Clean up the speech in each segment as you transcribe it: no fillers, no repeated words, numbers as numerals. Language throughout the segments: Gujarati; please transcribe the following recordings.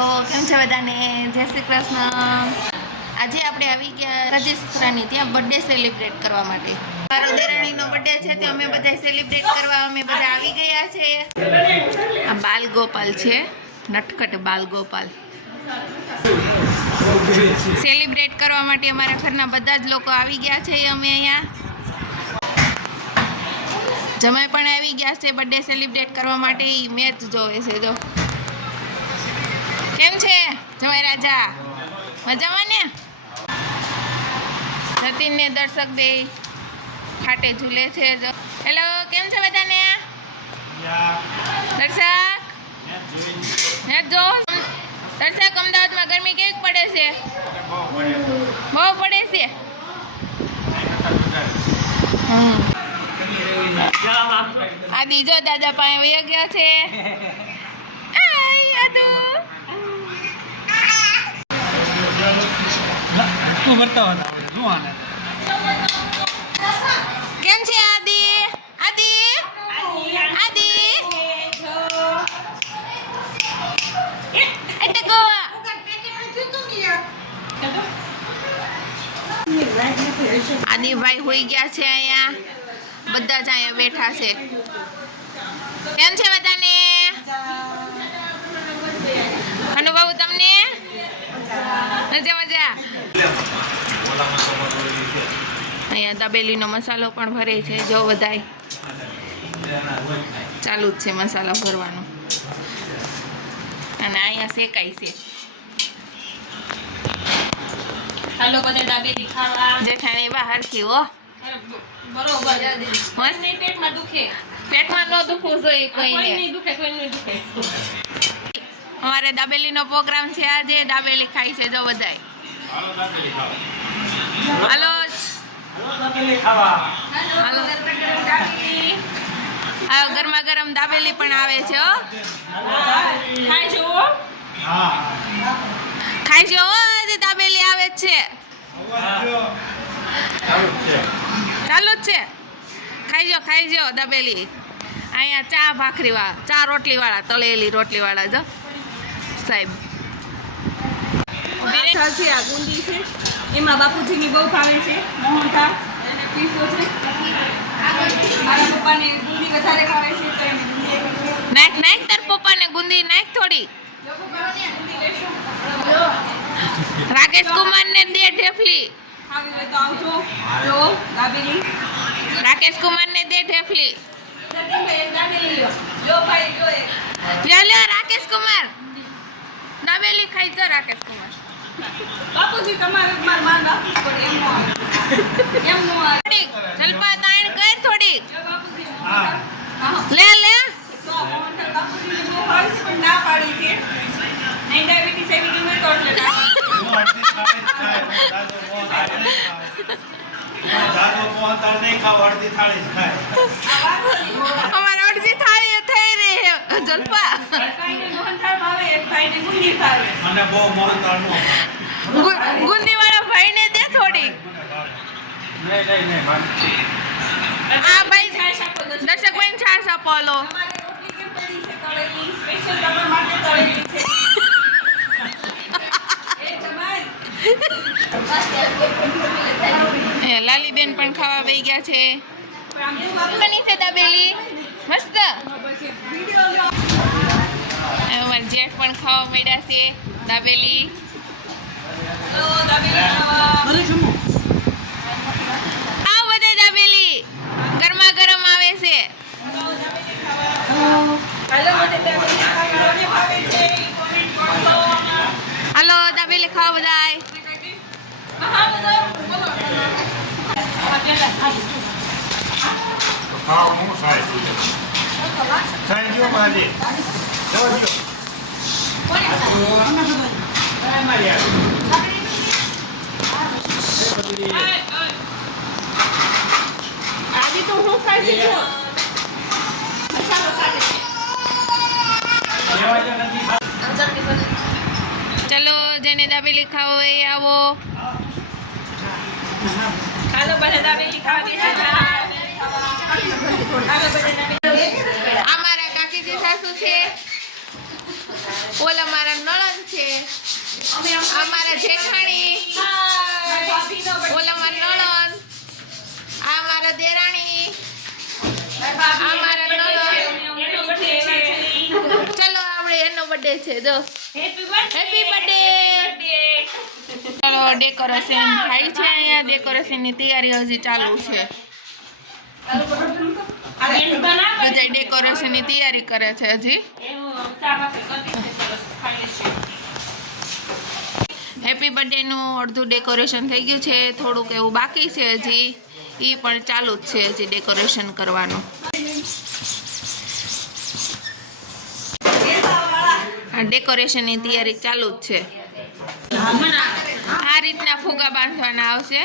કેમ છે બધાને? જય શ્રી કૃષ્ણ। આજે આપણે આવી ગયા રાજેશ્વરાની ત્યાં બર્થડે સેલિબ્રેટ કરવા માટે। મારો દેરાણીનો બર્થડે છે તો અમે બધા સેલિબ્રેટ કરવા અમે બધા આવી ગયા છે। આ બાલ ગોપાલ છે, નટખટ બાલ ગોપાલ। સેલિબ્રેટ કરવા માટે અમારા ઘરના બધા જ લોકો આવી ગયા છે। અમે અહીંયા જમાઈ પણ આવી ગયા છે બર્થડે સેલિબ્રેટ કરવા માટે। મેચ જોવે છે। જો કેમ છે જમાઈ રાજા? મજામાં ને? જતીનને દર્શક બે ખાટે ઝૂલે છે। જો હેલો, કેમ છે બધાને? દર્શક મેચ જો દર્શક, અમદાવાદમાં ગરમી કેવી પડે છે? બહુ પડે છે। આદિ જો દાદા પાસે વયો ગયો છે। કેમ છે આદિ? આદિ આદિ આદિભાઈ હોઈ ગયા છે। અહીંયા બધા જ અહીંયા બેઠા છે। કેમ છે બધાને? અનુભવ તમને? મજા મજા। અહીંયા દાબેલીનો મસાલો પણ ભરે છે। જો બધાય ચાલુ જ છે મસાલો ભરવાનું, અને અહીંયા શેકાય છે। હાલો બધે દાબેલી ખાવા। જેઠાણી બહાર થી હો બરોબર મસ્ત પેટમાં દુખે। પેટમાં ન દુખવું જોઈએ કોઈને। નહીં દુખે, કોઈ નહીં દુખે। અમારે દાબેલીનો પ્રોગ્રામ છે આજે। દાબેલી ખાઈ છે જો બધાય। હાલો હાલો, આ ગરમા ગરમ દાબેલી પણ આવે છે હો। ખાઈ જો આજે દાબેલી આવે જ છે। ચાલુ જ છે। ખાઈ જો દાબેલી। અહીંયા ચા ભાખરી વાળા, ચા રોટલી વાળા, તળેલી રોટલી વાળા જો સાહેબ। આ ગુંદી છે, એમાં બાપુજીની બહુ ભાવે છે। મોહનથાળ અને પીસો છે। મારા પપ્પાને ગુંદી વધારે ભાવે છે તો એને ગુંદી નાખ તાર પપ્પાને ગુંદી નાખ થોડી। રાકેશ કુમારને દે ઢેફલી। ખાવી હોય તો આવજો। જો દાબેલી રાકેશ કુમારને દે ઢેફલી। દાબેલી લો ભાઈ જો લ્યો રાકેશ કુમાર દાબેલી ખાઈ જો રાકેશ કુમાર। બાપુજી તમારે માર માન રાખવું પડે એમ નો આવે થોડી જલપા તાણ કર થોડી। જો બાપુજી લે તો મોહનથાળ બાપુજીને બહુ ભાવે છે પણ ના પાડી છે। નહીં ડાયાબિટીસ આવી ગઈ હોય તો એટલે ના અમારે અડધી થાળી થઈ રહી છે જલપા। ભાઈને મોહનથાળ ભાવે, એક ભાઈને ગુંદી ભાવે। મને બહુ મોહનથાળ નો ગુંદી વાળા ભાઈને દે થોડી। નહીં આ ભાઈ છાશ આપો દસ દર્શક ભાઈ છાશ આપો લો। તમારે રોટલી કેમ તળી છે? તળેલી સ્પેશિયલ તમારા માટે તળેલી છે। એ જમાઈ લાલીબેન પણ ખાવા બેસી ગયા છે। પણ આમ જો બાપુ બની છે દાબેલી મસ્ત। વિડિયો લો। અમારા જેઠ પણ ખાવા માંડ્યા છે દાબેલી। લો દાબેલી ખાવા। આવ બધે દાબેલી ગરમા ગરમ આવે છે। લો દાબેલી ખાવા। હાલો મને દાબેલી ખાવા ભાવે છે કોમેન્ટ કરજો। હાલો દાબેલી ખાવા બધાય। હા બોલો બોલો। ખાવાનું સાહેબ સાહેબ જો મારી આજે તો હું ખાઈ છું। મસાલો કાઢે ચલો જેને દાબેલી ખાવો એ આવો। હાલો બધા દાબેલી ખાવા બેસી હાલો બધા દાબેલી। અમારા કાકીજી સાસુ છે, ઓલા મારા નણંદ છે। અમારા જેઠાણી, ઓલા મારા નણંદ, આ મારા દેરાણી, આ મારા નણંદ. ચલો આપણે એનો બર્થડે છે જો. Happy birthday. ચલો ડેકોરેશન થાય છે અહીંયા. ડેકોરેશનની તૈયારી હજી ચાલુ છે. વિજય ડેકોરેશનની તૈયારી કરે છે હજી. હેપી બર્થડે નું અડધું ડેકોરેશન થઈ ગયું છે, થોડુંક એવું બાકી છે હજી, એ પણ ચાલુ જ છે હજી ડેકોરેશન કરવાનું. આ ડેકોરેશનની તૈયારી ચાલુ જ છે. આ રીતના ફુગા બાંધવાના આવશે.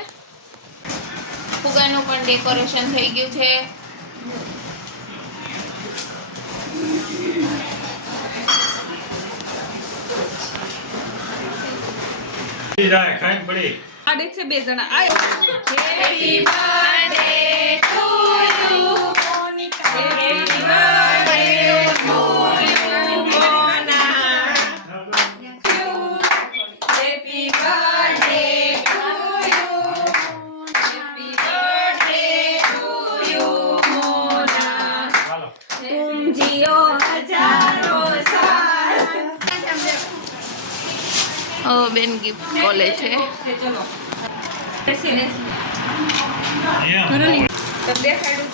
ફુગાનું પણ ડેકોરેશન થઈ ગયું છે. જાય ખાઈ પડી આડે છે બે જણા આય happy birthday to you Monika. Happy birthday to you Mona. Happy birthday to you. Happy birthday to you Mona. હાલો તુમ જીઓ હજારો સાલ. ઓ બેન ગિફ્ટ બોલે છે. ચલો બેસી લે અહીંયા તો દેખાડું